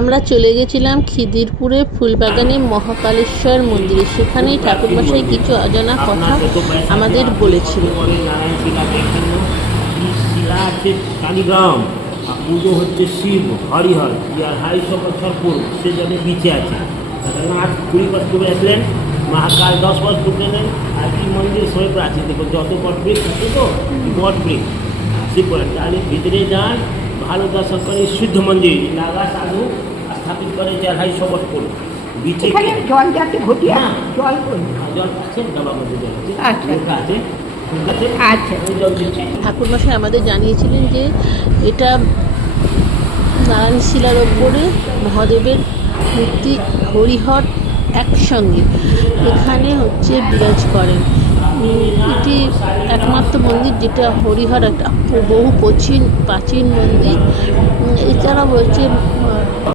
আমরা চলে গেছিলাম খিদিরপুরে ফুলবাগানে মহাকালেশ্বর মন্দিরে। সেখানেই ঠাকুরমশাই কিছু অজানা কথা আমাদের বলেছিল। কালীগ্রাম পুজো হচ্ছে শিব হরিহর ইয়ার 250 বছর পূর্ব সে জন্য বিচে আছে। 20 বছর পূর্বে আসলেন মহাকাল, 10 বছর পূর্বে নেন। আর এই মন্দির সময় প্রাচীন দেখো যত বট বৃক্ষ আছে তো বট বৃক্ষ শিব করেন। তাহলে ভিতরে যান, ভালো দর্শন করে শুদ্ধ মন্দির নাগা সাধু স্থাপিত করে 250 বছর পূর্বে বিচে। জল যাতে ঘটিয়া জল জল আছে, বাবা মন্দির জল আচ্ছা আছে। আচ্ছা ঠাকুরমশাই আমাদের জানিয়েছিলেন যে এটা নারায়ণ শিলার ওপরে মহাদেবের মূর্তি হরিহর একসঙ্গে এখানে বিরাজ করেন। এটি একমাত্র মন্দির যেটা হরিহর, একটা বহু প্রাচীন মন্দির। এছাড়াও